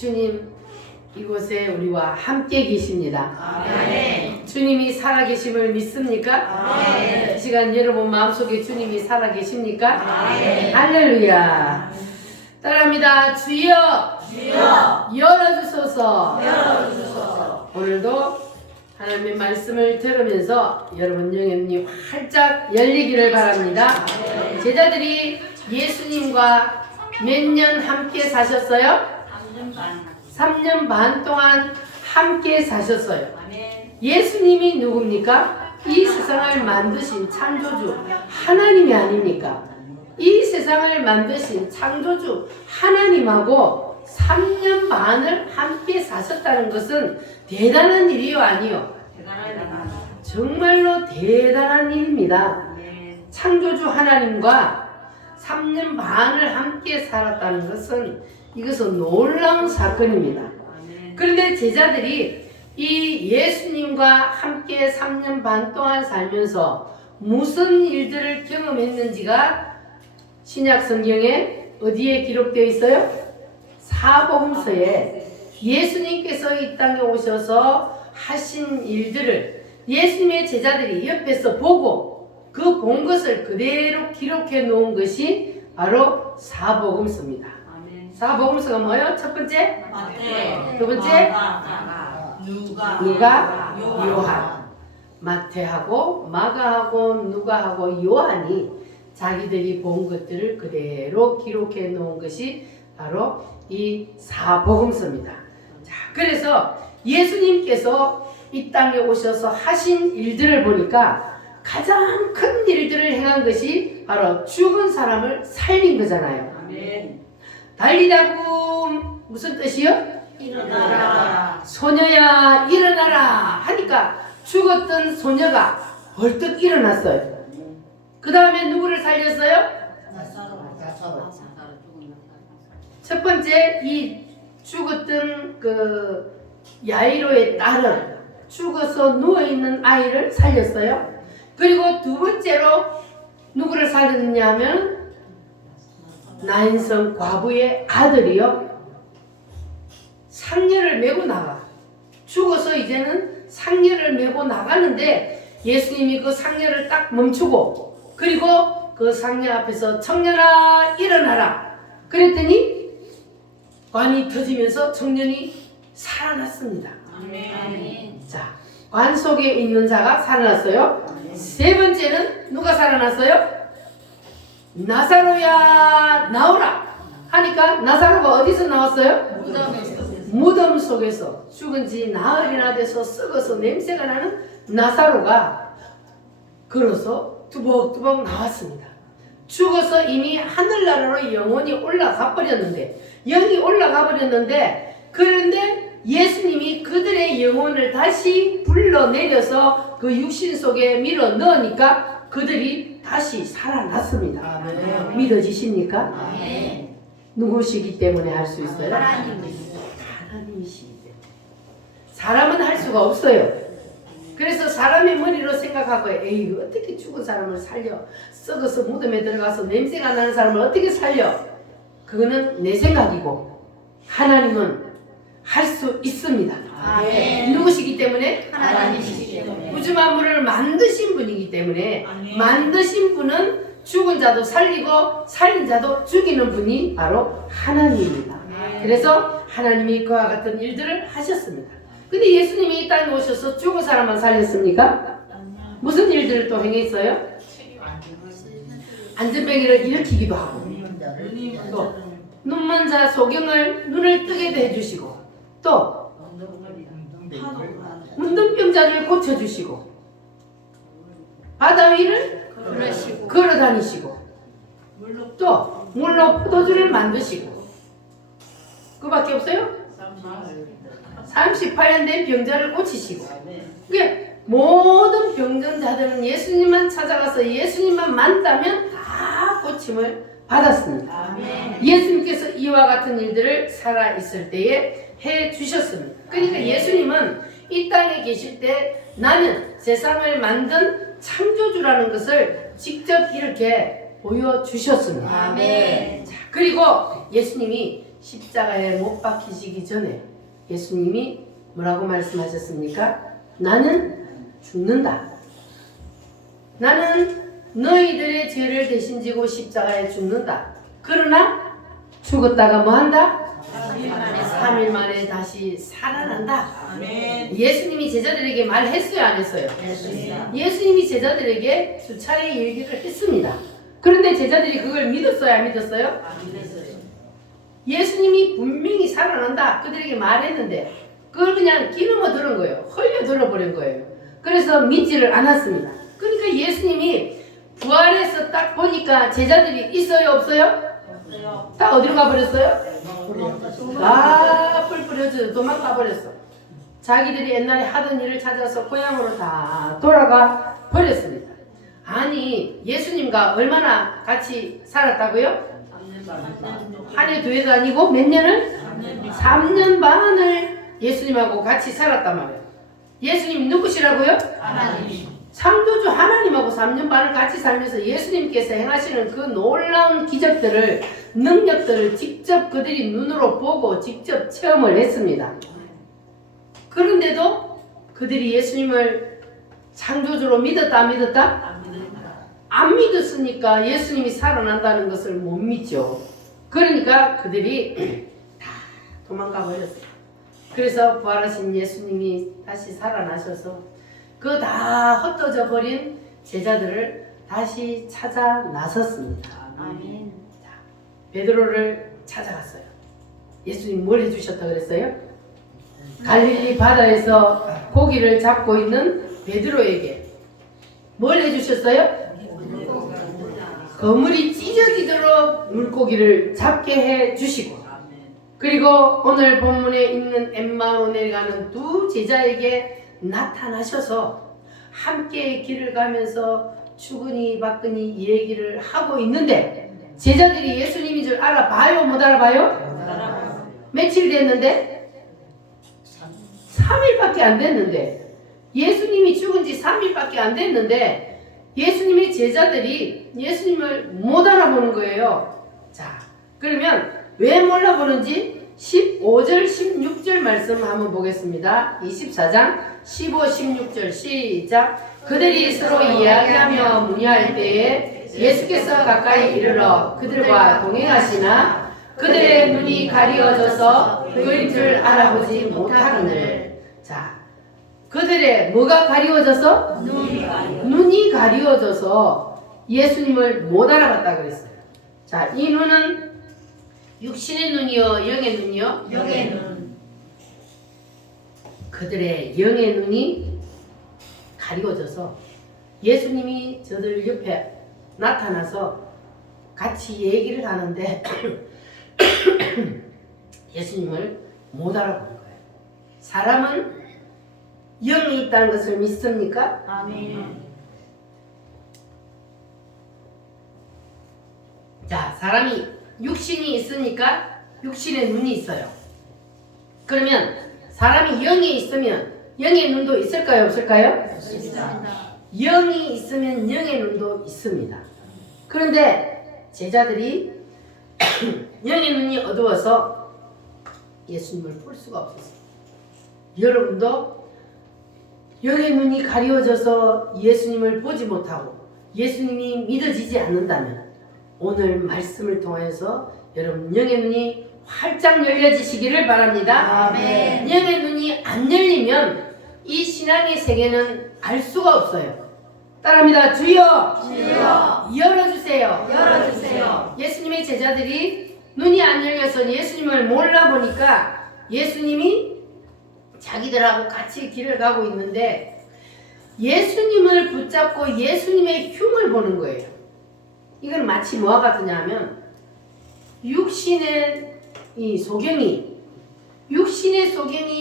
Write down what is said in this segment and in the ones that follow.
주님 이곳에 우리와 함께 계십니다. 아멘. 주님이 살아계심을 믿습니까? 아멘. 이 시간 여러분 마음속에 주님이 살아계십니까? 아멘. 할렐루야. 따라합니다. 주여, 주여 열어주소서. 열어주소서. 오늘도 하나님의 말씀을 들으면서 여러분 영혼이 활짝 열리기를 바랍니다. 제자들이 예수님과 몇 년 함께 사셨어요? 3년 반 동안 함께 사셨어요. 예수님이 누굽니까? 이 세상을 만드신 창조주 하나님이 아닙니까? 이 세상을 만드신 창조주 하나님하고 3년 반을 함께 사셨다는 것은 대단한 일이요 아니요? 정말로 대단한 일입니다. 창조주 하나님과 3년 반을 함께 살았다는 것은 이것은 놀라운 사건입니다. 그런데 제자들이 이 예수님과 함께 3년 반 동안 살면서 무슨 일들을 경험했는지가 신약 성경에 어디에 기록되어 있어요? 사복음서에 예수님께서 이 땅에 오셔서 하신 일들을 예수님의 제자들이 옆에서 보고 그 본 것을 그대로 기록해 놓은 것이 바로 사복음서입니다. 사복음서가 뭐예요? 첫 번째? 마태. 두 번째? 누가? 요한. 마태하고 마가하고 누가하고 요한이 자기들이 본 것들을 그대로 기록해 놓은 것이 바로 이 사복음서입니다. 자, 그래서 예수님께서 이 땅에 오셔서 하신 일들을 보니까 가장 큰 일들을 행한 것이 바로 죽은 사람을 살린 거잖아요. 달리다고 무슨 뜻이요? 일어나라. 소녀야 일어나라 하니까 죽었던 소녀가 벌떡 일어났어요. 그 다음에 누구를 살렸어요? 첫 번째 이 죽었던 그 야이로의 딸은 죽어서 누워있는 아이를 살렸어요. 그리고 두 번째로 누구를 살렸느냐 하면 나인성 과부의 아들이요. 상녀를 메고 나가. 죽어서 이제는 상녀를 메고 나가는데 예수님이 그 상녀를 딱 멈추고 그리고 그 상녀 앞에서 청년아 일어나라. 그랬더니 관이 터지면서 청년이 살아났습니다. 자, 관 속에 있는 자가 살아났어요. 세 번째는 누가 살아났어요? 나사로야 나오라 하니까 나사로가 어디서 나왔어요? 무덤 속에서 죽은 지 나흘이나 돼서 썩어서 냄새가 나는 나사로가 걸어서 두벅두벅 나왔습니다. 죽어서 이미 하늘나라로 영원히 올라가 버렸는데 영이 올라가 버렸는데 그런데 예수님이 그들의 영혼을 다시 불러내려서 그 육신 속에 밀어 넣으니까 그들이 다시 살아났습니다. 믿어지십니까? 누구시기 때문에 할 수 있어요? 하나님이시기 때문에. 사람은 할 수가 없어요. 그래서 사람의 머리로 생각하고 에이 어떻게 죽은 사람을 살려? 썩어서 무덤에 들어가서 냄새가 나는 사람을 어떻게 살려? 그거는 내 생각이고 하나님은 할 수 있습니다. 누구시기 때문에? 하나님이시기 때문에. 우주 만물을 만드신 분이기 때문에 만드신 분은 죽은 자도 살리고 살린 자도 죽이는 분이 바로 하나님입니다. 그래서 하나님이 그와 같은 일들을 하셨습니다. 근데 예수님이 이 땅에 오셔서 죽은 사람만 살렸습니까? 무슨 일들을 또 행했어요? 안전뱅이를 일으키기도 하고 또 눈먼 자 소경을 눈을 뜨게도 해주시고 또 문둥병자를 고쳐주시고 바다 위를 걸어다니시고 또 물로 포도주를 만드시고 그밖에 없어요? 38년 된 병자를 고치시고 그게 모든 병정자들은 예수님만 찾아가서 예수님만 만나면 다 고침을 받았습니다. 예수님께서 이와 같은 일들을 살아있을 때에 해 주셨습니다. 그러니까 예수님은 이 땅에 계실 때 나는 세상을 만든 창조주라는 것을 직접 이렇게 보여주셨습니다. 자, 그리고 예수님이 십자가에 못 박히시기 전에 예수님이 뭐라고 말씀하셨습니까? 나는 죽는다. 나는 너희들의 죄를 대신 지고 십자가에 죽는다. 그러나 죽었다가 뭐 한다? 3일 만에 다시 살아난다. 아멘. 예수님이 제자들에게 말했어요, 안 했어요? 예수님이 제자들에게 수차례 얘기를 했습니다. 그런데 제자들이 그걸 믿었어요, 안 믿었어요? 예수님이 분명히 살아난다 그들에게 말했는데 그걸 그냥 기름어 들은 거예요. 흘려 들어버린 거예요. 그래서 믿지를 않았습니다. 그러니까 예수님이 부활해서 딱 보니까 제자들이 있어요, 없어요? 다 어디로 가버렸어요? 다 뿔뿔해져 도망가 버렸어. 자기들이 옛날에 하던 일을 찾아서 고향으로 다 돌아가 버렸습니다. 아니 예수님과 얼마나 같이 살았다고요? 한 해 두 해도 아니고 몇 년을? 3년 반을 예수님하고 같이 살았단 말이에요. 예수님이 누구시라고요? 하나님. 창조주 하나님하고 3년 반을 같이 살면서 예수님께서 행하시는 그 놀라운 기적들을, 능력들을 직접 그들이 눈으로 보고 직접 체험을 했습니다. 그런데도 그들이 예수님을 창조주로 믿었다 안 믿었다? 안 믿었으니까 예수님이 살아난다는 것을 못 믿죠. 그러니까 그들이 다 도망가 버렸어요. 그래서 부활하신 예수님이 다시 살아나셔서 그 다 흩어져 버린 제자들을 다시 찾아 나섰습니다. 아멘. 베드로를 찾아갔어요. 예수님 뭘 해주셨다 그랬어요? 갈릴리 바다에서 고기를 잡고 있는 베드로에게 뭘 해주셨어요? 그물이 찢어지도록 물고기를 잡게 해주시고, 그리고 오늘 본문에 있는 엠마오로 내려가는 두 제자에게 나타나셔서 함께 길을 가면서 추근이 박근이 얘기를 하고 있는데 제자들이 예수님인 줄 알아봐요? 못 알아봐요? 며칠 됐는데? 3일밖에 안 됐는데, 예수님이 죽은 지 3일밖에 안 됐는데 예수님의 제자들이 예수님을 못 알아보는 거예요. 자, 그러면 왜 몰라보는지 15절 16절 말씀 한번 보겠습니다. 24장 15, 16절 시작. 그들이 서로 이야기하며 문의할 때에 예수께서 가까이 이르러 그들과 동행하시나 그들의 눈이 가리워져서 그인 줄 알아보지 못하거늘. 자, 그들의 뭐가 가리워져서? 눈이 가리워져서 예수님을 못 알아봤다 그랬어요. 자, 이 눈은 육신의 눈이요, 영의 눈이요? 영의 눈. 그들의 영의 눈이 가리워져서 예수님이 저들 옆에 나타나서 같이 얘기를 하는데 예수님을 못 알아보는 거예요. 사람은 영이 있다는 것을 믿습니까? 아멘. 자, 사람이 육신이 있으니까 육신의 눈이 있어요. 그러면 사람이 영이 있으면 영의 눈도 있을까요? 없을까요? 영이 있으면 영의 눈도 있습니다. 그런데 제자들이 영의 눈이 어두워서 예수님을 볼 수가 없었어요. 여러분도 영의 눈이 가리워져서 예수님을 보지 못하고 예수님이 믿어지지 않는다면 오늘 말씀을 통해서 여러분 영의 눈이 활짝 열려지시기를 바랍니다. 아멘. 영의 눈이 안 열리면 이 신앙의 세계는 알 수가 없어요. 따라합니다. 주여, 주여, 열어주세요. 열어주세요. 예수님의 제자들이 눈이 안 열려서 예수님을 몰라보니까 예수님이 자기들하고 같이 길을 가고 있는데 예수님을 붙잡고 예수님의 흉을 보는 거예요. 이건 마치 뭐와 같으냐 하면 육신의 소경이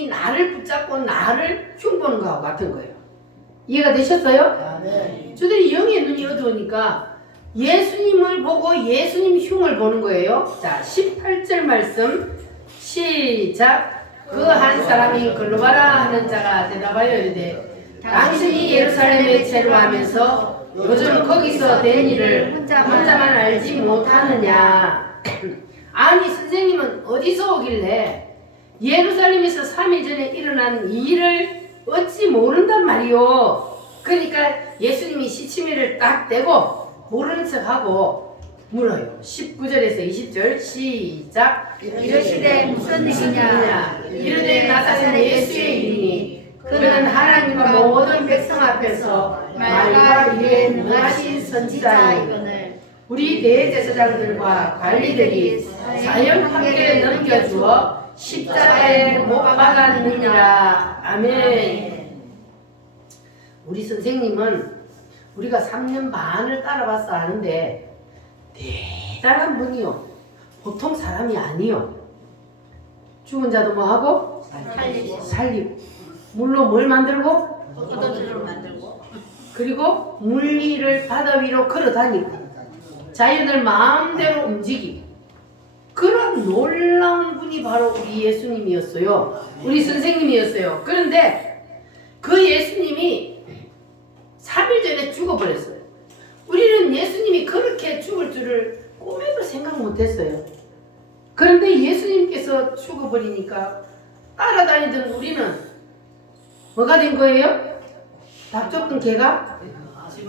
나를 붙잡고 나를 흉보는 거하고 같은 거예요. 이해가 되셨어요? 저들이 영의 눈이 어두우니까 예수님을 보고 예수님 흉을 보는 거예요. 자, 18절 말씀 시작. 그 한 사람이 글로바라 하는 자가 대답하여 이르되 당신이 예루살렘에 체류하면서 요즘 거기서 된 일을 혼자만 알지 못하느냐. 아니 선생님은 어디서 오길래 예루살렘에서 3일 전에 일어난 이 일을 어찌 모른단 말이오. 그러니까 예수님이 시치미를 딱 대고 모르는 척하고 물어요. 19절에서 20절 시작. 이르시되 무슨 일이냐. 이르되 나사렛 예수의 일이니 그는 하나님과 모든 백성 앞에서 말과 일에 능하신 선지자이거늘 우리 대제사장들과 관리들이 사형 판결에 넘겨주어 십자가에 못 박았느니라. 아멘. 우리 선생님은 우리가 3년 반을 따라봐서 아는데 대단한 분이요. 보통 사람이 아니요. 죽은 자도 뭐 하고? 살리고. 물로 뭘 만들고? 포도주를 만들고 그리고 물리를 바다 위로 걸어다니고 자연을 마음대로 움직이고 그런 놀라운 분이 바로 우리 예수님이었어요. 우리 선생님이었어요. 그런데 그 예수님이 3일 전에 죽어버렸어요. 우리는 예수님이 그렇게 죽을 줄을 꿈에도 생각 못했어요. 그런데 예수님께서 죽어버리니까 따라다니던 우리는 뭐가 된 거예요? 닥쳤던 개가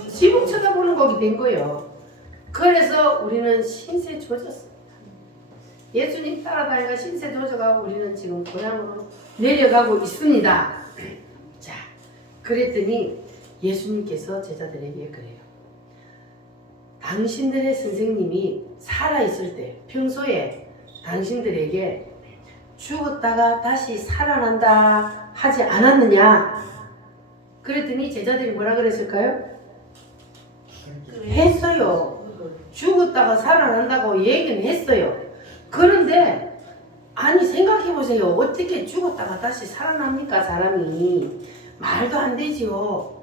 지붕 쳐다보는 거기 된 거예요. 그래서 우리는 신세 젖었어요. 예수님 따라다니가 신세 젖어가고 우리는 지금 고향으로 내려가고 있습니다. 자, 그랬더니 예수님께서 제자들에게 그래요. 당신들의 선생님이 살아있을 때 평소에 당신들에게 죽었다가 다시 살아난다 하지 않았느냐? 그랬더니 제자들이 뭐라 그랬을까요? 했어요. 죽었다가 살아난다고 얘기는 했어요. 그런데 아니 생각해보세요. 어떻게 죽었다가 다시 살아납니까? 사람이 말도 안 되지요.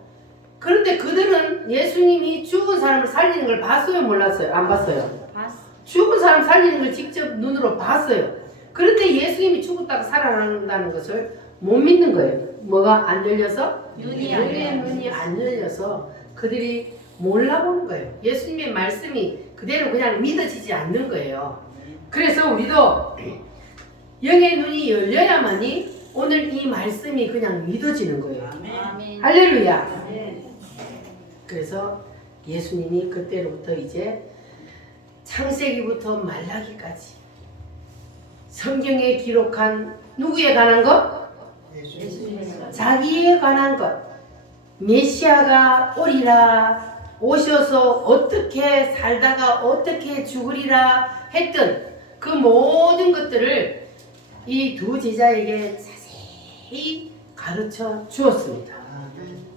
그런데 그들은 예수님이 죽은 사람을 살리는 걸 봤어요? 몰랐어요? 안 봤어요? 죽은 사람 살리는 걸 직접 눈으로 봤어요. 그런데 예수님이 죽었다가 살아난다는 것을 못 믿는 거예요. 뭐가 안 열려서? 눈이 안 열려서 그들이 몰라보는 거예요. 예수님의 말씀이 그대로 그냥 믿어지지 않는 거예요. 그래서 우리도 영의 눈이 열려야만이 오늘 이 말씀이 그냥 믿어지는 거예요. 아멘. 할렐루야. 그래서 예수님이 그때로부터 이제 창세기부터 말라기까지 성경에 기록한 누구에 관한 것? 자기에 관한 것. 메시아가 오리라 오셔서 어떻게 살다가 어떻게 죽으리라 했던 그 모든 것들을 이 두 제자에게 자세히 가르쳐 주었습니다.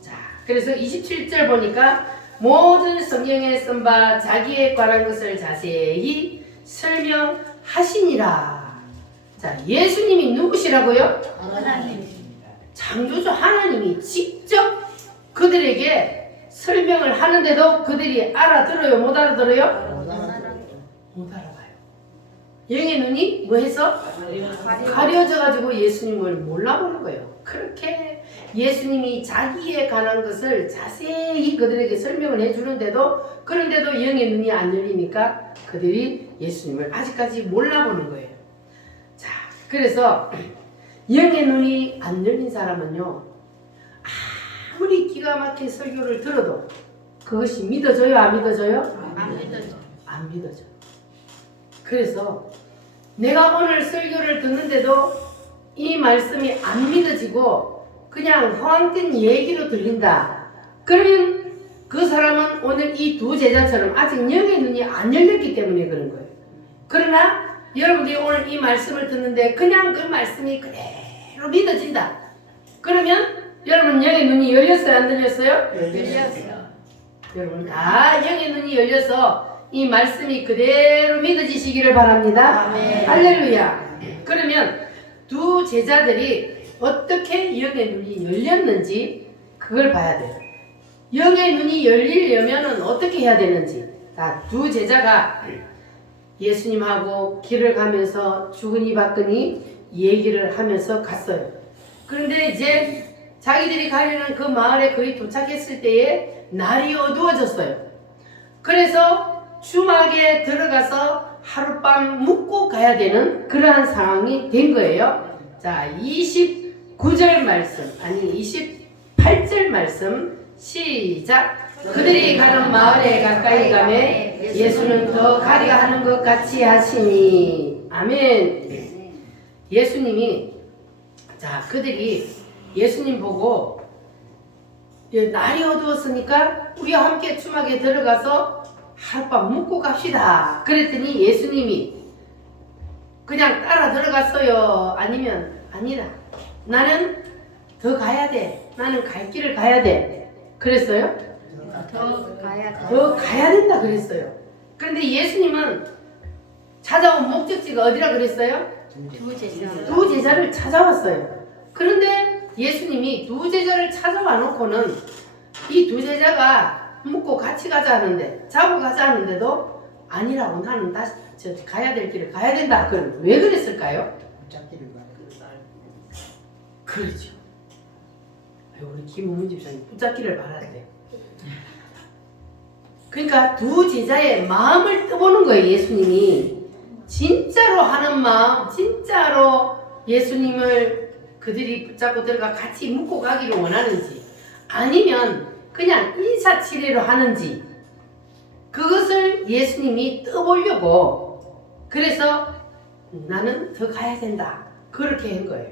자, 그래서 27절 보니까 모든 성경에 쓴 바 자기에 관한 것을 자세히 설명하시니라. 자, 예수님이 누구시라고요? 하나님. 창조주 하나님이 직접 그들에게 설명을 하는데도 그들이 알아들어요? 못 알아들어요? 못 알아봐요. 영의 눈이 뭐 해서? 가려져가지고 예수님을 몰라보는 거예요. 그렇게 예수님이 자기에 관한 것을 자세히 그들에게 설명을 해주는데도 그런데도 영의 눈이 안 열리니까 그들이 예수님을 아직까지 몰라보는 거예요. 자, 그래서 영의 눈이 안 열린 사람은요 아무리 기가 막힌 설교를 들어도 그것이 믿어져요? 안 믿어져요? 안 믿어져. 안 믿어져. 그래서 내가 오늘 설교를 듣는데도 이 말씀이 안 믿어지고 그냥 허황된 얘기로 들린다. 그러면 그 사람은 오늘 이 두 제자처럼 아직 영의 눈이 안 열렸기 때문에 그런 거예요. 그러나 여러분들이 오늘 이 말씀을 듣는데 그냥 그 말씀이 그대로 믿어진다. 그러면 여러분 영의 눈이 열렸어요? 안 열렸어요? 열렸어. 여러분 다 영의 눈이 열려서 이 말씀이 그대로 믿어지시기를 바랍니다. 아멘. 할렐루야. 그러면 두 제자들이 어떻게 영의 눈이 열렸는지 그걸 봐야 돼요. 영의 눈이 열리려면 어떻게 해야 되는지. 두 제자가 예수님하고 길을 가면서 죽으니 받더니 얘기를 하면서 갔어요. 그런데 이제 자기들이 가려는 그 마을에 거의 도착했을 때에 날이 어두워졌어요. 그래서 주막에 들어가서 하룻밤 묵고 가야 되는 그러한 상황이 된 거예요. 자, 29절 말씀, 아니 28절 말씀 시작. 그들이 가는 마을에 가까이 가매 예수는 더 가리가 하는 것 같이 하시니. 아멘. 예수님이, 자, 그들이 예수님 보고 날이 어두웠으니까 우리와 함께 추막에 들어가서 하룻밤 묵고 갑시다. 그랬더니 예수님이 그냥 따라 들어갔어요? 아니면 아니다, 나는 더 가야 돼, 나는 갈 길을 가야 돼, 그랬어요? 더 가야 돼. 더 가야 된다 그랬어요. 그런데 예수님은 찾아온 목적지가 어디라 그랬어요? 두 제자. 두 제자를 찾아왔어요. 그런데 예수님이 두 제자를 찾아와 놓고는 이 두 제자가 묵고 같이 가자 하는데, 자고 가자 하는데도 아니라고, 나는 다시 가야 될 길을 가야 된다. 그럼 왜 그랬을까요? 그렇죠. 우리 김우문 집사님 붙잡기를 말하는데, 그러니까 두 제자의 마음을 떠보는 거예요. 예수님이 진짜로 하는 마음, 진짜로 예수님을 그들이 붙잡고 들어가 같이 묵고 가기를 원하는지, 아니면 그냥 인사치레로 하는지, 그것을 예수님이 떠보려고, 그래서 나는 더 가야 된다, 그렇게 한 거예요.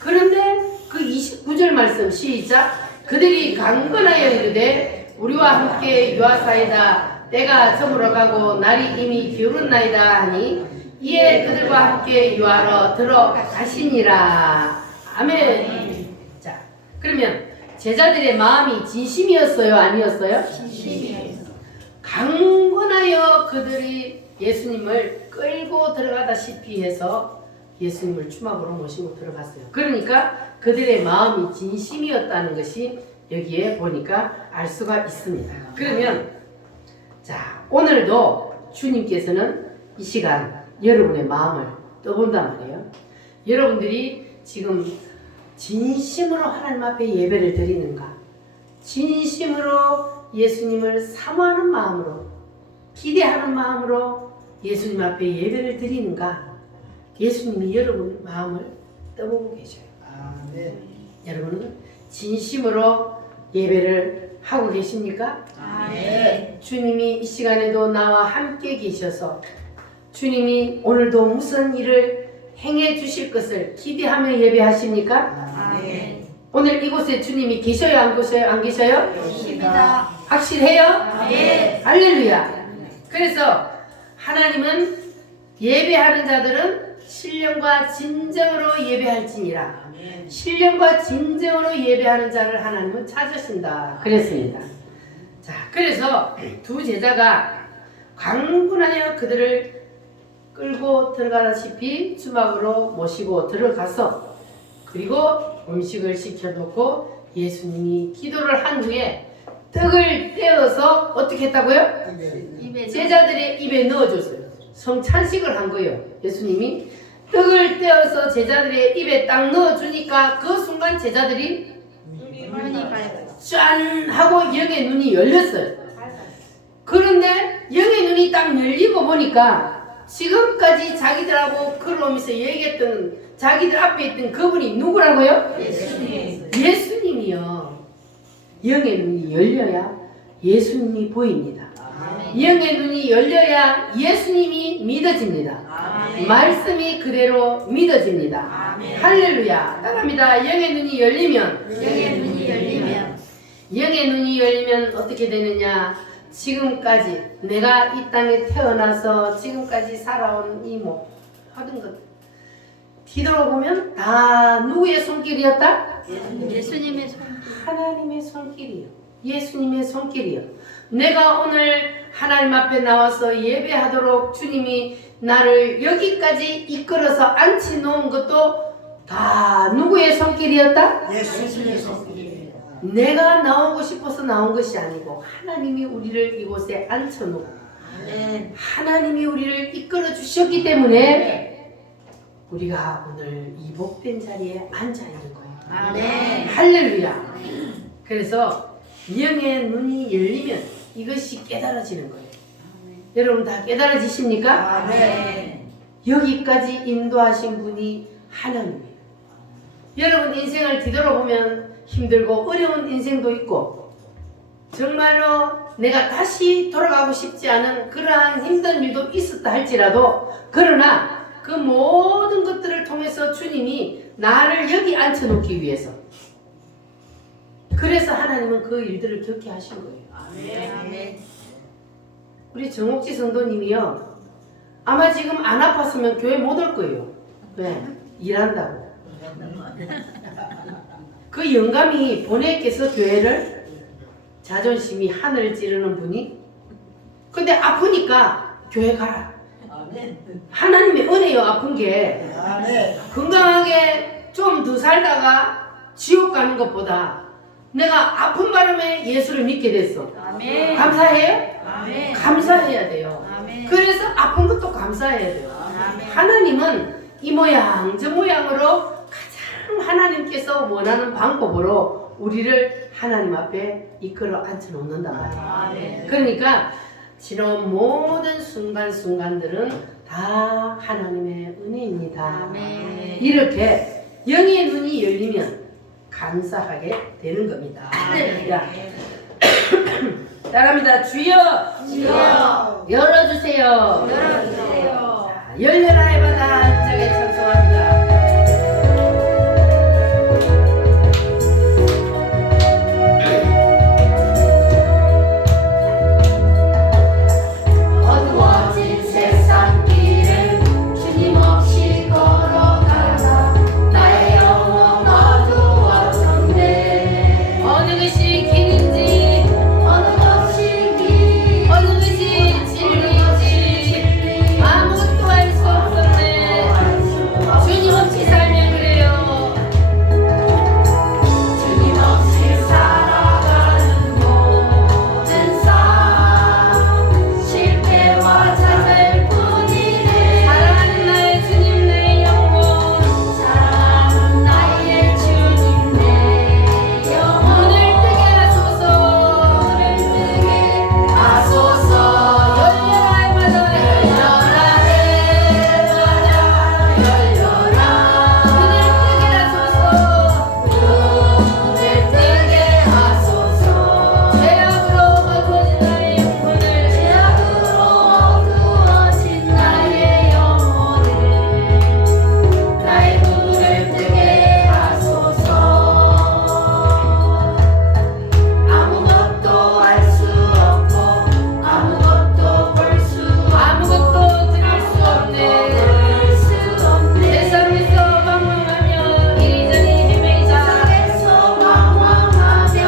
그런데 그 29절 말씀 시작. 그들이 강건하여 이르되 우리와 함께 유하사이다, 때가 저물어가고 날이 이미 기울었나이다 하니 이에 그들과 함께 유하러 들어가시니라. 아멘. 자, 그러면 제자들의 마음이 진심이었어요, 아니었어요? 진심이에요. 강건하여 그들이 예수님을 끌고 들어가다시피 해서 예수님을 추막으로 모시고 들어갔어요. 그러니까 그들의 마음이 진심이었다는 것이 여기에 보니까 알 수가 있습니다. 그러면 자, 오늘도 주님께서는 이 시간 여러분의 마음을 떠본단 말이에요. 여러분들이 지금 진심으로 하나님 앞에 예배를 드리는가? 진심으로 예수님을 사모하는 마음으로, 기대하는 마음으로 예수님 앞에 예배를 드리는가? 예수님이 여러분 마음을 떠보고 계셔요. 네. 여러분은 진심으로 예배를 하고 계십니까? 네. 주님이 이 시간에도 나와 함께 계셔서 주님이 오늘도 무슨 일을 행해 주실 것을 기대하며 예배하십니까? 네. 오늘 이곳에 주님이 계셔요, 안 계셔요? 안 계셔요? 계십니다. 확실해요? 네. 할렐루야. 그래서 하나님은 예배하는 자들은 신령과 진정으로 예배할지니라. 신령과 진정으로 예배하는 자를 하나님은 찾으신다 그랬습니다. 자, 그래서 두 제자가 강군하여 그들을 끌고 들어가다시피 주막으로 모시고 들어가서, 그리고 음식을 시켜놓고 예수님이 기도를 한 후에 떡을 떼어서 어떻게 했다고요? 입에 제자들의 입에 넣어줬어요. 성찬식을 한 거예요. 예수님이 떡을 떼어서 제자들의 입에 딱 넣어주니까 그 순간 제자들이 눈이 밝아요. 짠 하고 영의 눈이 열렸어요. 그런데 영의 눈이 딱 열리고 보니까 지금까지 자기들하고 걸어오면서 얘기했던, 자기들 앞에 있던 그분이 누구라고요? 예수님. 예수님이요. 영의 눈이 열려야 예수님이 보입니다. 아멘. 영의 눈이 열려야 예수님이 믿어집니다. 아멘. 말씀이 그대로 믿어집니다. 아멘. 할렐루야. 따라합니다. 영의 눈이 열리면, 영의 눈이 열리면 영의 눈이 열리면 어떻게 되느냐? 지금까지 내가 이 땅에 태어나서 지금까지 살아온 이 모든 것 뒤돌아보면 다 누구의 손길이었다? 예수님의 손. 하나님의 손길이요. 예수님의 손길이요. 내가 오늘 하나님 앞에 나와서 예배하도록 주님이 나를 여기까지 이끌어서 앉혀놓은 것도 다 누구의 손길이었다? 예수님의 손길이에요. 내가 나오고 싶어서 나온 것이 아니고 하나님이 우리를 이곳에 앉혀놓고 아멘. 하나님이 우리를 이끌어 주셨기 때문에 우리가 오늘 이 복된 자리에 앉아 있는 거예요. 아멘. 할렐루야. 그래서 영의 눈이 열리면 이것이 깨달아지는 거예요. 여러분 다 깨달아지십니까? 아멘. 여기까지 인도하신 분이 하나님이에요. 여러분 인생을 뒤돌아보면 힘들고 어려운 인생도 있고 정말로 내가 다시 돌아가고 싶지 않은 그러한 힘든 일도 있었다 할지라도 그러나 그 모든 것들을 통해서 주님이 나를 여기 앉혀놓기 위해서 그래서 하나님은 그 일들을 겪게 하신 거예요. 아멘. 우리 정옥지 성도님이요 아마 지금 안 아팠으면 교회 못 올 거예요. 왜? 일한다고. 그 영감이 보내께서 교회를 자존심이 하늘을 찌르는 분이 근데 아프니까 교회 가라. 하나님의 은혜요 아픈 게 건강하게 좀 더 살다가 지옥 가는 것보다 내가 아픈 바람에 예수를 믿게 됐어. 아멘. 감사해요? 아멘. 감사해야 돼요. 아멘. 그래서 아픈 것도 감사해야 돼요. 아멘. 하나님은 이 모양 저 모양으로 가장 하나님께서 원하는 방법으로 우리를 하나님 앞에 이끌어 앉혀놓는단 말이에요. 아멘. 그러니까 지나온 모든 순간순간들은 다 하나님의 은혜입니다. 아멘. 이렇게 영의 눈이 열리면 감사하게 되는 겁니다. 할렐루야. 따라합니다. 주여, 주여, 열어주세요. 열어주세요. 자, 열려라의 바다 한장에 찬송합니다. 어두워진 세상 길을 주님 없이 걸어가다 나의 영혼 어두워졌네. 어느 것이 길인지 어느 것이 길, 어느 것이 진리인지 아무것도 알 수 없었네. 주님 없이 살면 그래요. 주님 없이 살아가는 모든 삶 실패와 좌절 뿐이네. 사랑하는 나의 주님 내 영혼 사랑하는 나의 주님 내 영혼 문을 뜨게 하소서. 문을 뜨게 하소서. 열려라의 바다 열려라 해마다 열려라 문을 뜨게 하소서. 문을 뜨게 하소서. 죄악으로 어두워진 나의 영혼을 죄악으로 어두워진 나의 문을 뜨게 하소서. 아무것도 알 수 없고 아무것도 볼 수 아무것도 들을 수 없네. 세상에서 방황하며 이리저리 헤매이자 세상에서 방황하며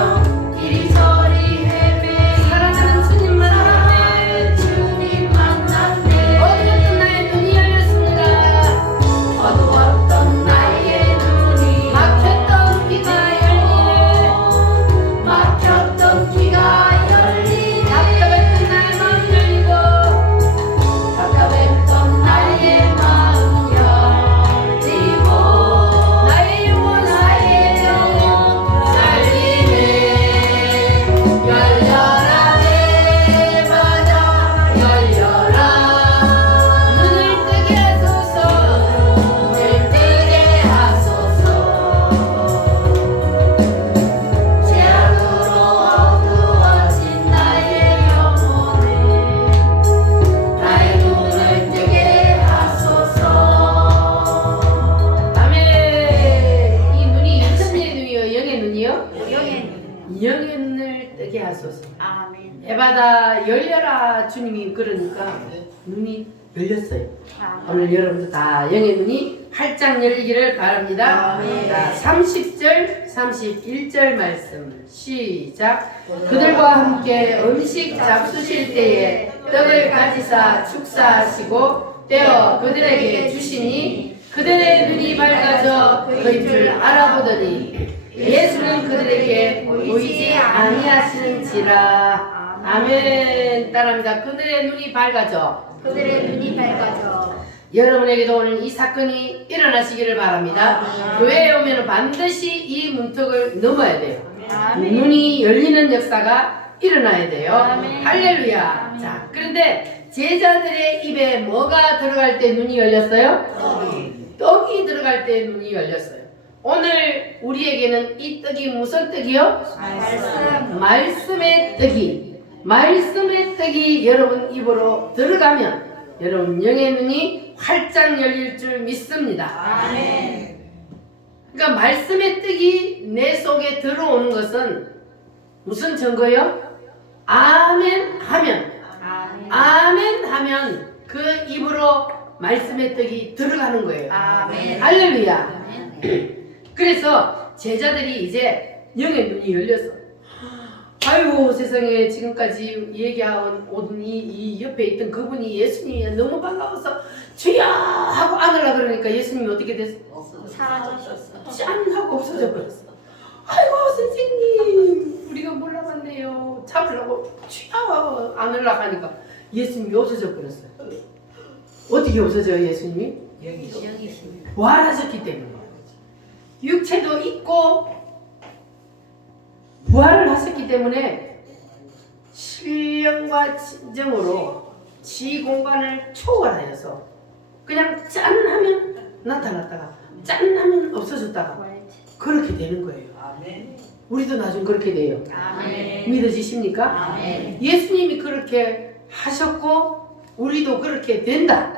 이리저리 헤매 사랑하는 주님 만났네. 주님 만났네. 어두웠던 나의 눈이 열렸습니다. 어두웠던 나의 눈이 막혔던 귀가 열리네. 막혔던 귀가 열리네. 답답했던 나의 마음 열리고 답답했던 나의 마음 열리고 나의 영혼 나의 영혼 살리네. 열려라 내 바다 열려라. 눈을 뜨게 하소서. 문을 뜨게 하소서. 죄악으로 어두워진 나의 영혼을 나의 눈을 뜨게 하소서. 아멘. 이 눈이 천년의 눈이요 영의 눈이요? 영의 영의 눈을 뜨게 하소서. 아멘. 에바다 열려라 주님이 그러니까 눈이 열렸어요. 오늘 여러분들 다 영의 눈이 활짝 열리기를 바랍니다. 아멘. 자, 30절, 31절 말씀 시작. 그들과 함께 음식 잡수실 때에 떡을 가지사 축사하시고 떼어 그들에게 주시니 그들의 눈이 밝아져 그인 줄 알아보더니 예수는 그들에게 보이지 아니하시는지라. 아멘. 따라합니다. 그들의 눈이 밝아져. 그들의 눈이 밝아져. 여러분에게도 오늘 이 사건이 일어나시기를 바랍니다. 아멘. 교회에 오면 반드시 이 문턱을 넘어야 돼요. 아멘. 눈이 열리는 역사가 일어나야 돼요. 아멘. 할렐루야. 아멘. 자, 그런데 제자들의 입에 뭐가 들어갈 때 눈이 열렸어요? 떡이 들어갈 때 눈이 열렸어요. 오늘 우리에게는 이 떡이 무슨 떡이요? 말씀의 떡이. 말씀의 떡이 여러분 입으로 들어가면 여러분 영의 눈이 활짝 열릴 줄 믿습니다. 그러니까 말씀의 떡이 내 속에 들어오는 것은 무슨 증거요? 아멘 하면 아멘 하면 그 입으로 말씀의 떡이 들어가는 거예요. 할렐루야. 그래서 제자들이 이제 영의 눈이 열렸어. 아이고 세상에 지금까지 얘기하온 오던 이 옆에 있던 그분이 예수님이 너무 반가워서 주여 하고 안으려 그러니까 예수님이 어떻게 됐어? 사라졌어. 짠 하고 없어져 버렸어. 아이고 선생님 우리가 몰라봤네요. 잡으려고 주여 안으려 하니까 예수님이 없어져 버렸어요. 어떻게 없어져요 예수님이? 영이십니다. 부활하셨기 때문에. 육체도 있고 부활을 하셨기 때문에 신령과 진정으로 지 공간을 초월하여서 그냥 짠 하면 나타났다가 짠 하면 없어졌다가 그렇게 되는 거예요. 우리도 나중 그렇게 돼요. 믿어지십니까? 예수님이 그렇게 하셨고 우리도 그렇게 된다.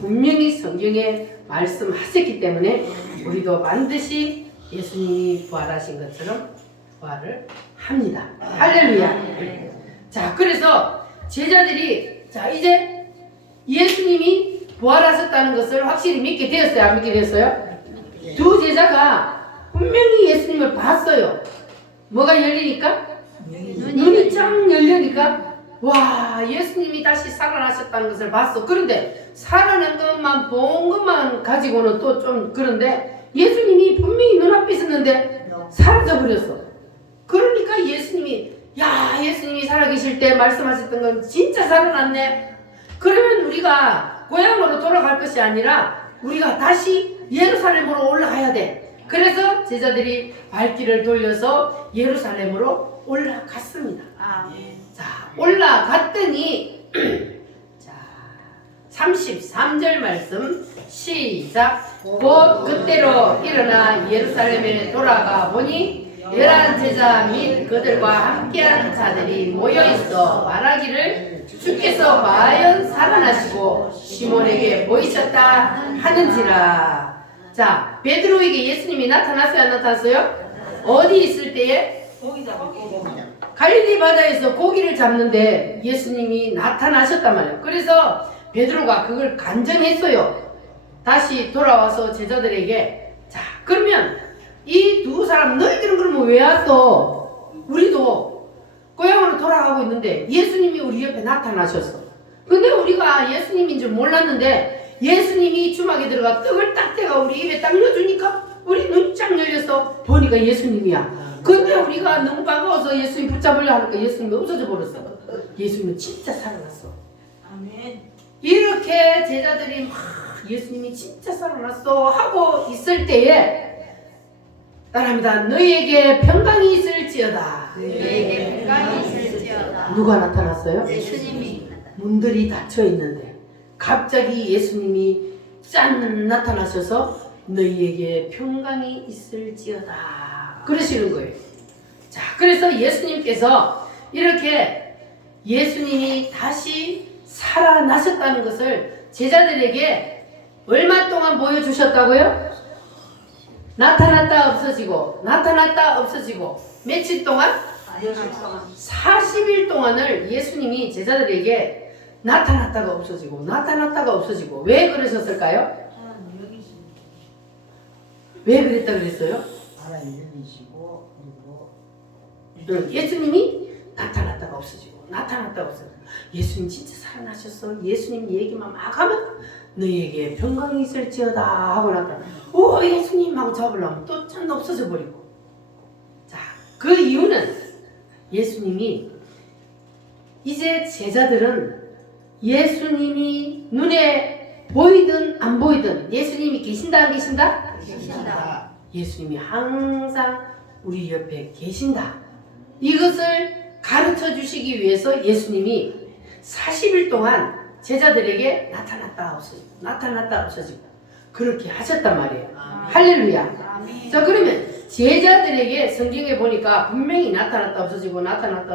분명히 성경에 말씀하셨기 때문에 우리도 반드시 예수님이 부활하신 것처럼 부활을 합니다. 할렐루야. 자, 그래서 제자들이 자 이제 예수님이 부활하셨다는 것을 확실히 믿게 되었어요? 안 믿게 되었어요? 두 제자가 분명히 예수님을 봤어요. 뭐가 열리니까? 눈이 쫙 열리니까 와 예수님이 다시 살아나셨다는 것을 봤어. 그런데 살아난 것만 본 것만 가지고는 또 좀 그런데 예수님이 분명히 눈앞에 있었는데 사라져 버렸어. 그러니까 예수님이 야 예수님이 살아계실 때 말씀하셨던 건 진짜 살아났네. 그러면 우리가 고향으로 돌아갈 것이 아니라 우리가 다시 예루살렘으로 올라가야 돼. 그래서 제자들이 발길을 돌려서 예루살렘으로 올라갔습니다. 자 올라갔더니 자 33절 말씀 시작. 곧 그때로 일어나 예루살렘에 돌아가 보니 11 제자 및 그들과 함께한 자들이 모여있어 말하기를 주께서 과연 살아나시고 시몬에게 보이셨다 하는지라. 자 베드로에게 예수님이 나타났어요 안 나타났어요? 어디 있을 때에? 갈릴리 바다에서 고기를 잡는데 예수님이 나타나셨단 말이에요. 그래서 베드로가 그걸 간증했어요. 다시 돌아와서 제자들에게 자 그러면 이 두 사람 너희들은 그러면 왜 왔어? 우리도 고향으로 돌아가고 있는데 예수님이 우리 옆에 나타나셨어. 근데 우리가 예수님인 줄 몰랐는데 예수님이 주막에 들어가 떡을 딱 떼가 우리 입에 딱 넣어주니까 우리 눈 쫙 열려서 보니까 예수님이야. 근데 우리가 너무 반가워서 예수님 붙잡으려 하니까 예수님이 없어져 버렸어. 예수님은 진짜 살아났어. 이렇게 제자들이 막 예수님이 진짜 살아났어 하고 있을 때에 따라합니다. 너희에게 평강이 있을지어다. 누가 나타났어요? 예수님이. 문들이 닫혀 있는데 갑자기 예수님이 짠 나타나셔서 너희에게 평강이 있을지어다 그러시는 거예요. 자 그래서 예수님께서 이렇게 예수님이 다시 살아나셨다는 것을 제자들에게 얼마 동안 보여주셨다고요? 나타났다 없어지고 나타났다 없어지고 며칠 동안? 40일 동안을 예수님이 제자들에게 나타났다가 없어지고 나타났다가 없어지고 왜 그러셨을까요? 왜 그랬다 그랬어요? 예수님이 나타났다가 없어지고 나타났다가 없어지고 예수님 진짜 살아나셨어. 예수님 얘기만 막 하면 너희에게 평강이 있을지어다 하고 나타나 오 예수님 하고 잡으려면 또 짠 없어져 버리고. 자 그 이유는 예수님이 이제 제자들은 예수님이 눈에 보이든 안 보이든 예수님이 계신다 안 계신다? 계신다. 예수님이 항상 우리 옆에 계신다. 이것을 가르쳐 주시기 위해서 예수님이 40일 동안 제자들에게 나타났다 없어지고 그렇게 하셨단 말이에요. 할렐루야. 자, 그러면 제자들에게 성경에 보니까 분명히 나타났다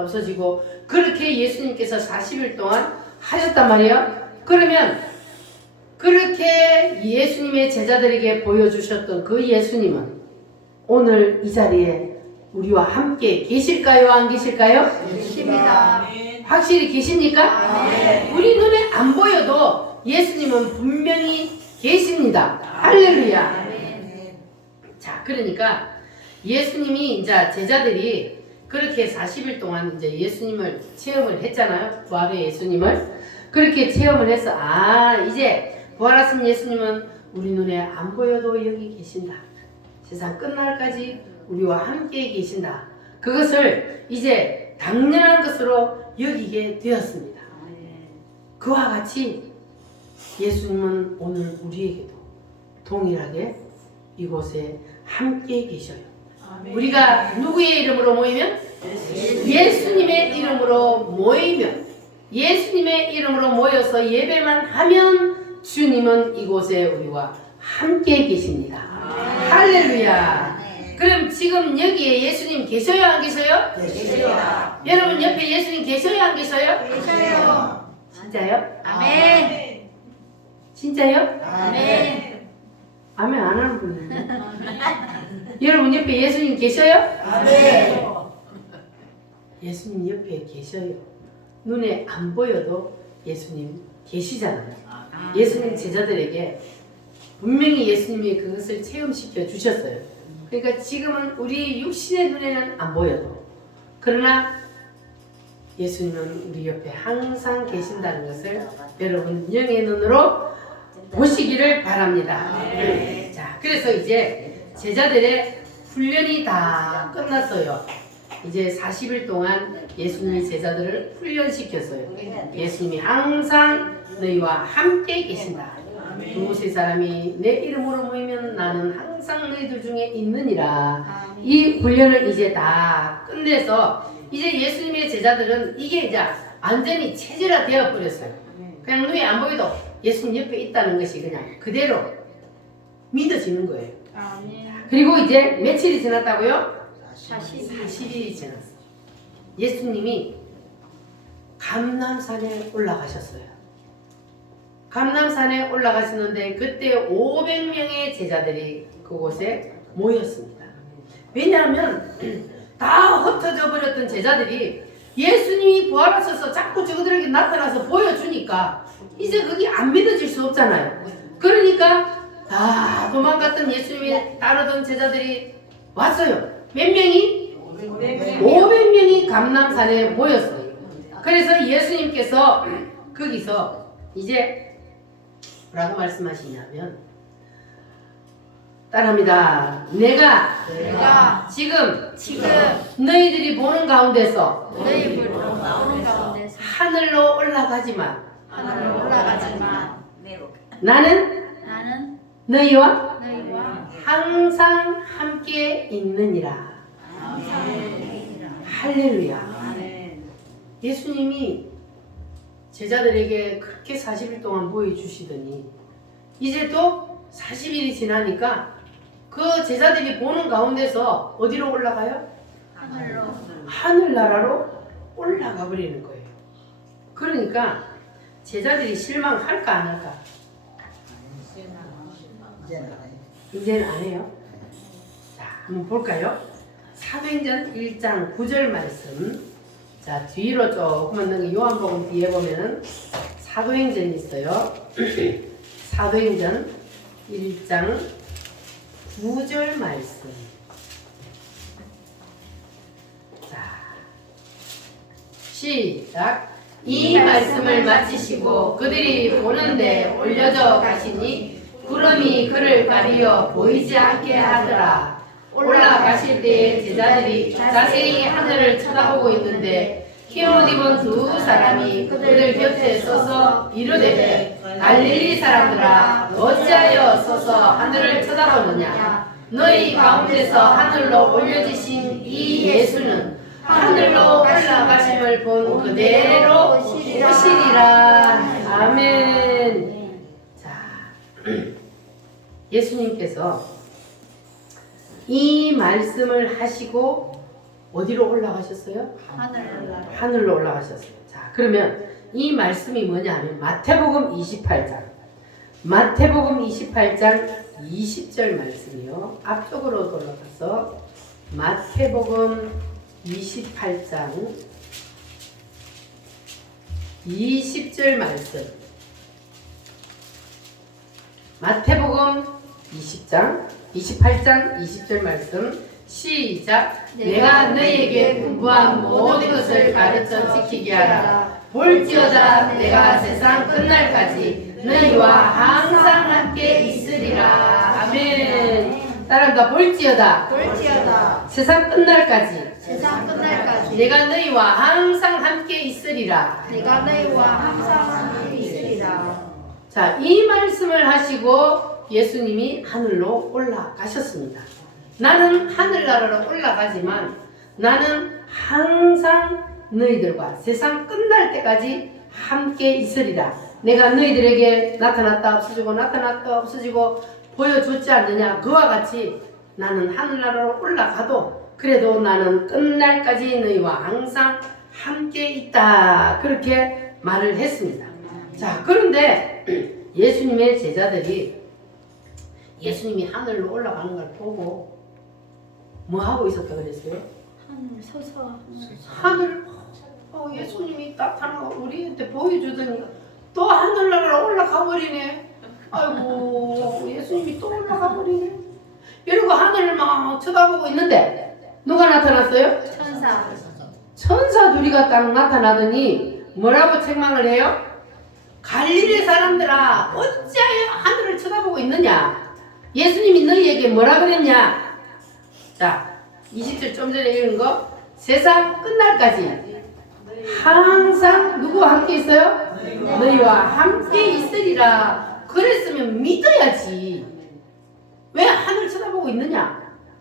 없어지고 그렇게 예수님께서 40일 동안 하셨단 말이에요. 그러면 그렇게 예수님의 제자들에게 보여주셨던 그 예수님은 오늘 이 자리에 우리와 함께 계실까요? 안 계실까요? 계십니다. 확실히 계십니까? 우리 눈에 안 보여도 예수님은 분명히 계십니다. 할렐루야. 자, 그러니까 예수님이 이제 제자들이 그렇게 40일 동안 이제 예수님을 체험을 했잖아요. 부활의 예수님을. 그렇게 체험을 해서 이제 부활하신 예수님은 우리 눈에 안 보여도 여기 계신다. 세상 끝날까지 우리와 함께 계신다. 그것을 이제 당연한 것으로 여기게 되었습니다. 그와 같이 예수님은 오늘 우리에게도 동일하게 이곳에 함께 계셔요. 우리가 누구의 이름으로 모이면? 예수님의 이름으로 모이면, 예수님의 이름으로 모여서 예배만 하면 주님은 이곳에 우리와 함께 계십니다. 할렐루야. 그럼 지금 여기에 예수님 계셔요, 안 계셔요? 계십니다. 여러분 옆에 예수님 계셔요, 안 계셔요? 계셔요. 진짜요? 아멘. 진짜요? 아멘. 아멘 안 하는 분들. 여러분 옆에 예수님 계셔요? 아멘. 예수님 옆에 계셔요. 눈에 안 보여도 예수님 계시잖아요. 예수님 제자들에게 분명히 예수님이 그것을 체험시켜 주셨어요. 그러니까 지금은 우리 육신의 눈에는 안 보여도, 그러나 예수님은 우리 옆에 항상 계신다는 것을 여러분 영의 눈으로 보시기를 바랍니다. 자, 그래서 이제 제자들의 훈련이 다 끝났어요. 이제 40일 동안 예수님이 제자들을 훈련시켰어요. 예수님이 항상 너희와 함께 계신다. 두세 사람이 내 이름으로 모이면 나는 항상 너희들 중에 있느니라. 이 훈련을 이제 다 끝내서 이제 예수님의 제자들은 이게 이제 완전히 체질화 되어 버렸어요. 그냥 눈에 안 보여도 예수님 옆에 있다는 것이 그냥 그대로 믿어지는 거예요. 그리고 이제 며칠이 지났다고요? 40일이 지났어요. 예수님이 감람산에 올라가셨어요. 감람산에 올라가시는데 그때 500명의 제자들이 그곳에 모였습니다. 왜냐하면 다 흩어져 버렸던 제자들이 예수님이 부활하셔서 자꾸 저들에게 나타나서 보여주니까 이제 그게 안 믿어질 수 없잖아요. 그러니까 다 도망갔던 예수님이 따르던 제자들이 왔어요. 몇 명이? 500명이 감람산에 모였어요. 그래서 예수님께서 거기서 이제 뭐라고 말씀하시냐면, 따라합니다. 내가 지금 너희들이 보는 가운데서 하늘로 올라가지만 나는 너희와 항상 함께 있느니라. 할렐루야. 예수님이 제자들에게 그렇게 40일 동안 보여주시더니 이제 또 40일이 지나니까 그 제자들이 보는 가운데서 어디로 올라가요? 하늘나라로 올라가 버리는 거예요. 그러니까 제자들이 실망할까 안 할까? 이제는 안 해요. 자, 한번 볼까요? 사도행전 1장 9절 말씀. 자, 뒤로 조금만 넘겨 요한복음 뒤에 보면은 사도행전이 있어요. 사도행전 1장 9절 말씀. 자, 시작. 이 말씀을 마치시고 그들이 보는데 올려져 가시니 구름이 그를 가리어 보이지 않게 하더라. 올라가실 때 제자들이 자세히 하늘을 쳐다보고 있는데 흰옷 입은 두 사람이 그들 곁에 서서 이르되 갈릴리 사람들아 어찌하여 서서 하늘을 쳐다보느냐. 너희 가운데서 하늘로 올려지신 이 예수는 하늘로 올라가심을 본 그대로 오시리라. 아멘. 자, 예수님께서 이 말씀을 하시고 어디로 올라가셨어요? 하늘로 올라가셨어요. 자, 그러면 이 말씀이 뭐냐 하면 마태복음 28장 20절 말씀이요. 앞쪽으로 돌아가서 마태복음 28장 20절 말씀. 마태복음 28장 20절 말씀. 시작. 내가 너희에게 분부한 모든 것을 가르쳐 지키게 하라. 볼지어다 내가 세상 끝날까지 너희와 항상 함께 있으리라. 아멘. 따라합니다. 볼지어다 세상 끝날까지 내가 너희와 항상 함께 있으리라. 자, 이 말씀을 하시고 예수님이 하늘로 올라가셨습니다. 나는 하늘나라로 올라가지만 나는 항상 너희들과 세상 끝날 때까지 함께 있으리라. 내가 너희들에게 나타났다 없어지고 보여줬지 않느냐. 그와 같이 나는 하늘나라로 올라가도 그래도 나는 끝날까지 너희와 항상 함께 있다. 그렇게 말을 했습니다. 자, 그런데 예수님의 제자들이 예수님이 하늘로 올라가는 걸 보고 뭐 하고 있었다 그랬어요? 하늘 예수님이 나타나고 우리한테 보여주더니 또 하늘나라로 올라가 버리네. 아이고, 예수님이 또 올라가 버리네. 이러고 하늘을 막 쳐다보고 있는데 누가 나타났어요? 천사 둘이가 딱 나타나더니 뭐라고 책망을 해요? 갈릴리 사람들아, 어찌하여 하늘을 쳐다보고 있느냐? 예수님이 너희에게 뭐라 그랬냐? 자, 20절 좀 전에 읽은 거. 세상 끝날까지 항상 누구와 함께 있어요? 너희와 함께 있으리라. 그랬으면 믿어야지. 왜 하늘 쳐다보고 있느냐?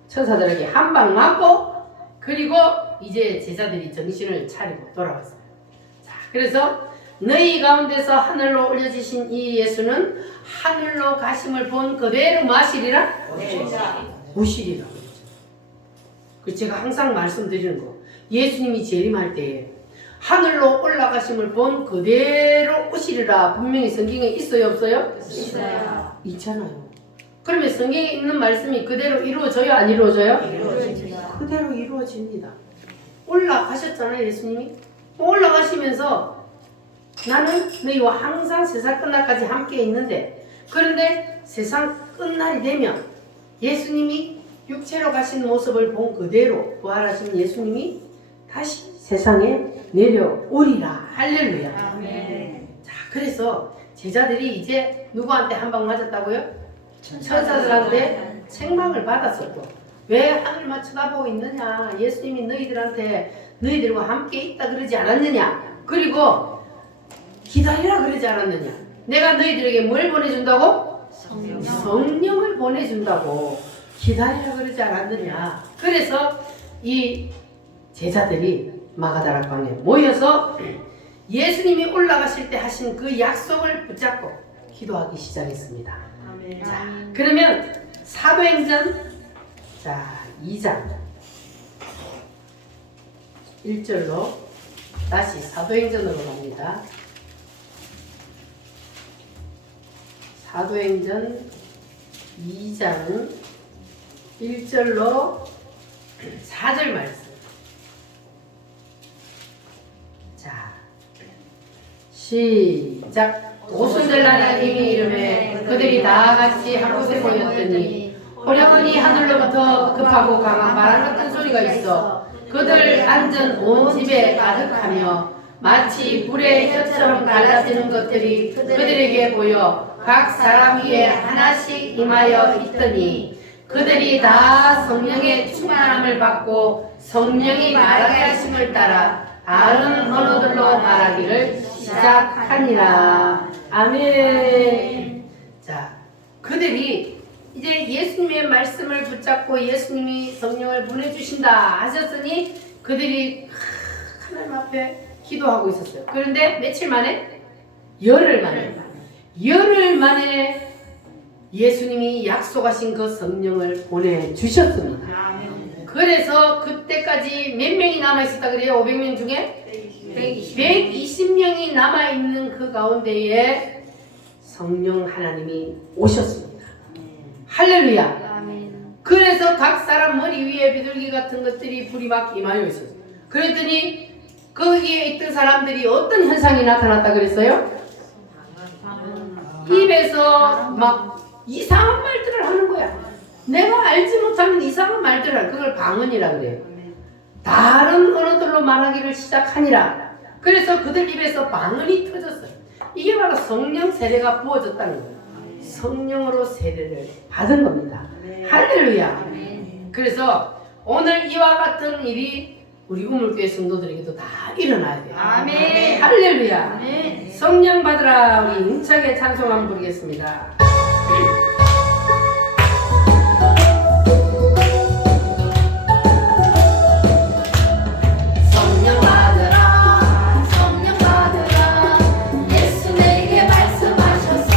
천사들에게 한 방 맞고 그리고 이제 제자들이 정신을 차리고 돌아왔어요. 자, 그래서 너희 가운데서 하늘로 올려지신 이 예수는 하늘로 가심을 본 그대로 마시리라? 오시리라. 그 제가 항상 말씀드리는 거. 예수님이 재림할 때에 하늘로 올라가심을 본 그대로 오시리라. 분명히 성경에 있어요, 없어요? 있잖아요. 그러면 성경에 있는 말씀이 그대로 이루어져요, 안 이루어져요? 그대로 이루어집니다. 올라가셨잖아요, 예수님이. 올라가시면서 나는 너희와 항상 세상 끝날까지 함께 있는데, 그런데 세상 끝날이 되면 예수님이 육체로 가신 모습을 본 그대로 부활하신 예수님이 다시 세상에 내려오리라. 할렐루야. 자, 그래서 제자들이 이제 누구한테 한 방 맞았다고요? 천사들한테 책망을 받았었고, 왜 하늘만 쳐다보고 있느냐? 예수님이 너희들과 함께 있다 그러지 않았느냐? 그리고 기다리라 그러지 않았느냐? 내가 너희들에게 뭘 보내준다고? 성령을 보내준다고. 기다리라 그러지 않았느냐? 그래서 이 제자들이 마가다락방에 모여서 예수님이 올라가실 때 하신 그 약속을 붙잡고 기도하기 시작했습니다. 자, 그러면 사도행전 2장 1절로 다시 사도행전으로 갑니다. 사도행전 2장 1절로 4절 말씀. 자, 시작. 오순절날 이미 이름에 그들이 다 같이 한 곳에 모였더니 호련히 하늘로부터 급하고 강한 바람 같은 소리가 있어 그들 앉은 온 집에 가득하며 마치 불의 혀처럼 갈라지는 것들이 그들에게 보여 각 사람 위에 하나씩 임하여 있더니 그들이 다 성령의 충만함을 받고 성령이 말하게 하심을 따라 다른 언어들로 말하기를 시작하니라. 아멘. 자, 그들이 이제 예수님의 말씀을 붙잡고 예수님이 성령을 보내주신다 하셨으니 그들이 하나님 앞에 기도하고 있었어요. 그런데 며칠 만에? 열흘 만에 예수님이 약속하신 그 성령을 보내주셨습니다. 그래서 그때까지 몇 명이 남아있었다 그래요? 500명 중에? 120명이 남아있는 그 가운데에 성령 하나님이 오셨습니다. 할렐루야. 그래서 각 사람 머리 위에 비둘기 같은 것들이 불이 막 임하여 있었어요. 그랬더니 거기에 있던 사람들이 어떤 현상이 나타났다 그랬어요? 입에서 막 이상한 말들을 하는 거야. 내가 알지 못하는 이상한 말들을, 그걸 방언이라 그래요. 다른 언어들로 말하기를 시작하니라. 그래서 그들 입에서 방언이 터졌어요. 이게 바로 성령 세례가 부어졌다는 거예요. 성령으로 세례를 받은 겁니다. 할렐루야. 그래서 오늘 이와 같은 일이 우리 우물교회 성도들에게도 다 일어나야 돼요. 아멘. 할렐루야. 아멘. 성령 받으라. 우리 힘차게 찬송 한번 부르겠습니다. 성령 받으라 성령 받으라 예수 내게 말씀하셔서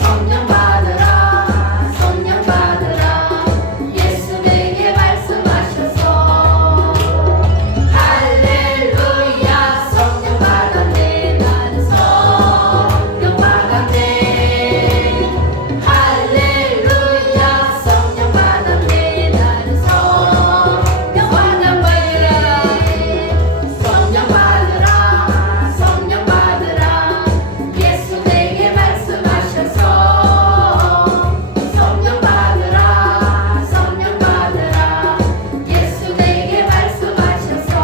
성령 받으라 성령 받으라 예수 내게 말씀하셔서 할렐루야 성령 받았네 나는 성령 받았네 할렐루야 성령 받았네 나는 성령 받으라 성령 받으라 예수 내게 말씀하셔서 성령 받으라 성령 받으라 예수 내게 말씀하셔서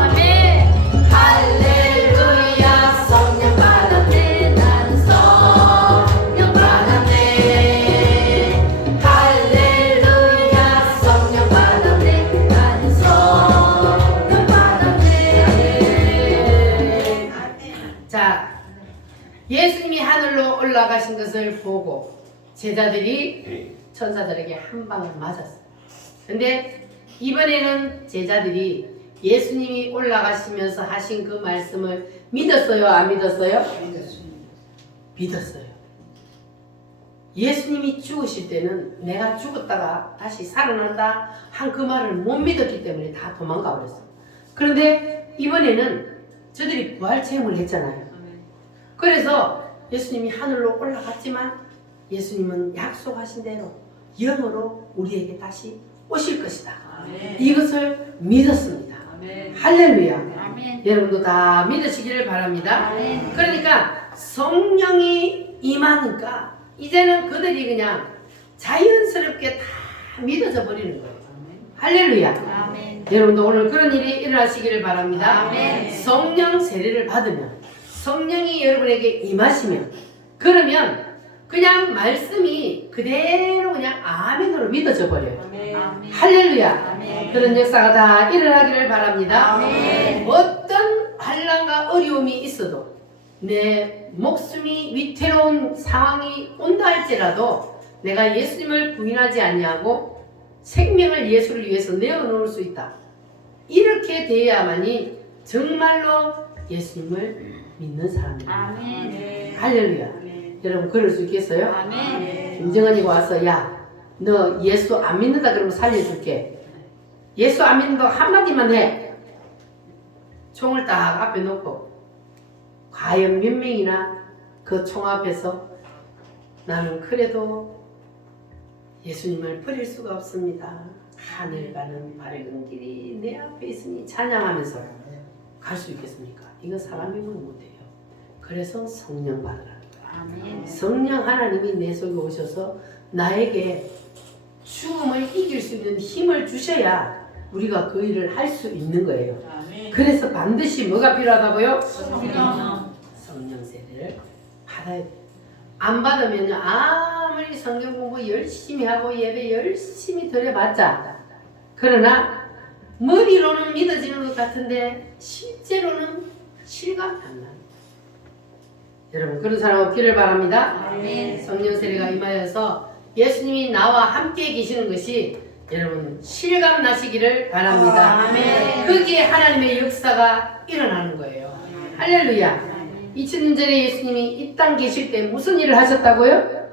아멘 할렐루야 성령 받았네 나는 성령 받았네 할렐루야 성령 받았네 나는 성령 받았네 자, 예수님이 하늘로 올라가신 것을 보고 제자들이 천사들에게 한 방을 맞았어요. 근데 이번에는 제자들이 예수님이 올라가시면서 하신 그 말씀을 믿었어요? 안 믿었어요? 믿었어요. 예수님이 죽으실 때는 내가 죽었다가 다시 살아난다 한 그 말을 못 믿었기 때문에 다 도망가 버렸어요. 그런데 이번에는 저들이 부활 체험을 했잖아요. 그래서 예수님이 하늘로 올라갔지만 예수님은 약속하신 대로 영으로 우리에게 다시 오실 것이다. 이것을 믿었습니다. 할렐루야. 아멘 여러분도 다 믿으시기를 바랍니다. 아멘. 그러니까 성령이 임하니까 이제는 그들이 그냥 자연스럽게 다 믿어져 버리는 거예요. 할렐루야. 아멘 여러분도 오늘 그런 일이 일어나시기를 바랍니다. 아멘. 성령 세례를 받으면 성령이 여러분에게 임하시면 그러면 그냥 말씀이 그대로 그냥 아멘으로 믿어져 버려요. 아멘 할렐루야. 아멘. 그런 역사가 다 일어나기를 바랍니다. 아멘. 어떤 환난과 어려움이 있어도 내 목숨이 위태로운 상황이 온다 할지라도 내가 예수님을 부인하지 않냐고 생명을 예수를 위해서 내어놓을 수 있다. 이렇게 돼야만이 정말로 예수님을 믿는 사람입니다. 아멘 할렐루야. 여러분 그럴 수 있겠어요? 아멘 김정은이가 와서 야 너 예수 안 믿는다 그러면 살려줄게. 예수 안 믿는다고 한마디만 해. 총을 딱 앞에 놓고 과연 몇 명이나 그 총 앞에서 나는 그래도 예수님을 버릴 수가 없습니다. 하늘 가는 밝은 길이 내 앞에 있으니 찬양하면서 갈 수 있겠습니까? 이거 사람이면 못해요. 그래서 성령 받으라는 거예요. 아멘 성령 하나님이 내 속에 오셔서 나에게 죽음을 이길 수 있는 힘을 주셔야 우리가 그 일을 할 수 있는 거예요. 그래서 반드시 뭐가 필요하다고요? 성령 세례를 받아야 돼요. 안 받으면 아무리 성경 공부 열심히 하고 예배 열심히 드려봤자 그러나 머리로는 믿어지는 것 같은데 실제로는 실감이 안 나요. 여러분 그런 사람 없기를 바랍니다. 아멘. 성령 세례가 임하여서 예수님이 나와 함께 계시는 것이 여러분 실감 나시기를 바랍니다. 아멘. 거기에 하나님의 역사가 일어나는 거예요. 할렐루야. 2000년 전에 예수님이 이 땅 계실 때 무슨 일을 하셨다고요?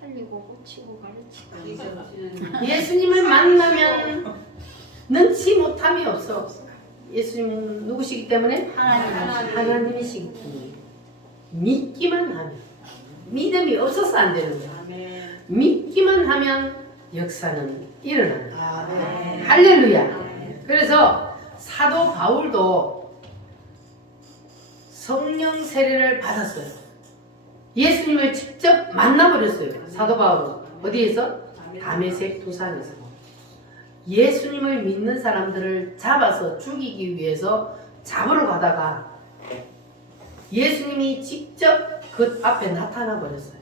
살리고 고치고 가르치고 예수님을 만나면 능치 못함이 없어. 예수님은 누구시기 때문에? 하나님이시기 때문에 믿기만 하면, 믿음이 없어서 안 되는 거야. 믿기만 하면 역사는 일어난다. 할렐루야. 그래서 사도 바울도 성령 세례를 받았어요. 예수님을 직접 만나버렸어요. 사도 바울은 어디에서? 다메섹 도상에서. 예수님을 믿는 사람들을 잡아서 죽이기 위해서 잡으러 가다가 예수님이 직접 그 앞에 나타나 버렸어요.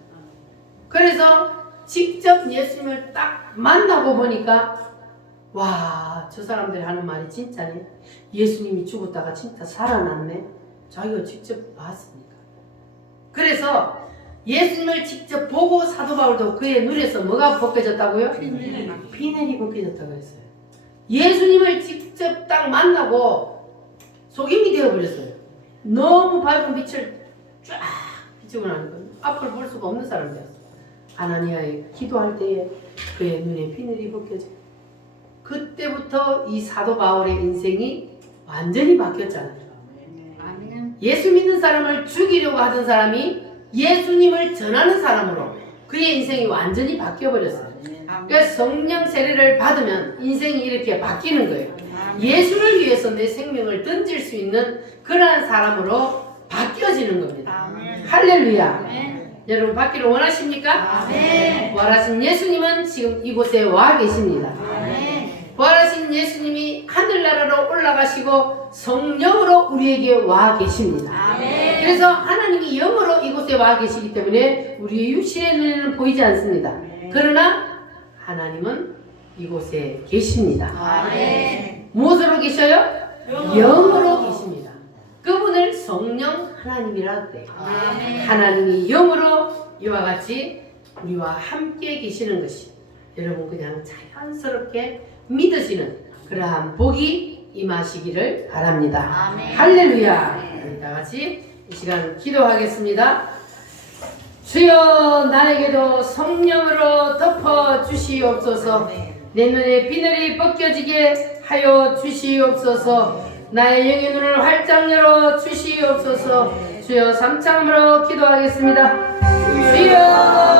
그래서 직접 예수님을 딱 만나고 보니까 와, 저 사람들이 하는 말이 진짜네. 예수님이 죽었다가 진짜 살아났네. 자기가 직접 봤으니까. 그래서 예수님을 직접 보고 사도 바울도 그의 눈에서 뭐가 벗겨졌다고요? 피넬이 벗겨졌다고 했어요. 예수님을 직접 딱 만나고 속임이 되어버렸어요. 너무 밝은 빛을 쫙 비추고 나니까 앞을 볼 수가 없는 사람이 되었어요. 아나니아의 기도할 때에 그의 눈에 피늘이 벗겨져. 그때부터 이 사도 바울의 인생이 완전히 바뀌었잖아요. 예수 믿는 사람을 죽이려고 하던 사람이 예수님을 전하는 사람으로 그의 인생이 완전히 바뀌어버렸어요. 그래서 성령 세례를 받으면 인생이 이렇게 바뀌는 거예요. 예수를 위해서 내 생명을 던질 수 있는 그러한 사람으로 바뀌어지는 겁니다. 할렐루야. 여러분 받기를 원하십니까? 부활하신 예수님은 지금 이곳에 와 계십니다. 부활하신 예수님이 하늘나라로 올라가시고 성령으로 우리에게 와 계십니다. 그래서 하나님이 영으로 이곳에 와 계시기 때문에 우리의 육신의 눈에는 보이지 않습니다. 그러나 하나님은 이곳에 계십니다. 무엇으로 계셔요? 영으로 계십니다. 그분을 성령 하나님이라고 해요. 하나님이 영으로 이와 같이 우리와 함께 계시는 것이 여러분 그냥 자연스럽게 믿어지는 그러한 복이 임하시기를 바랍니다. 할렐루야. 다 같이 이 시간 기도하겠습니다. 주여 나에게도 성령으로 덮어 주시옵소서. 내 눈에 비늘이 벗겨지게 하여 주시옵소서. 나의 영의 눈을 활짝 열어 주시옵소서. 주여 3장으로 기도하겠습니다. 주여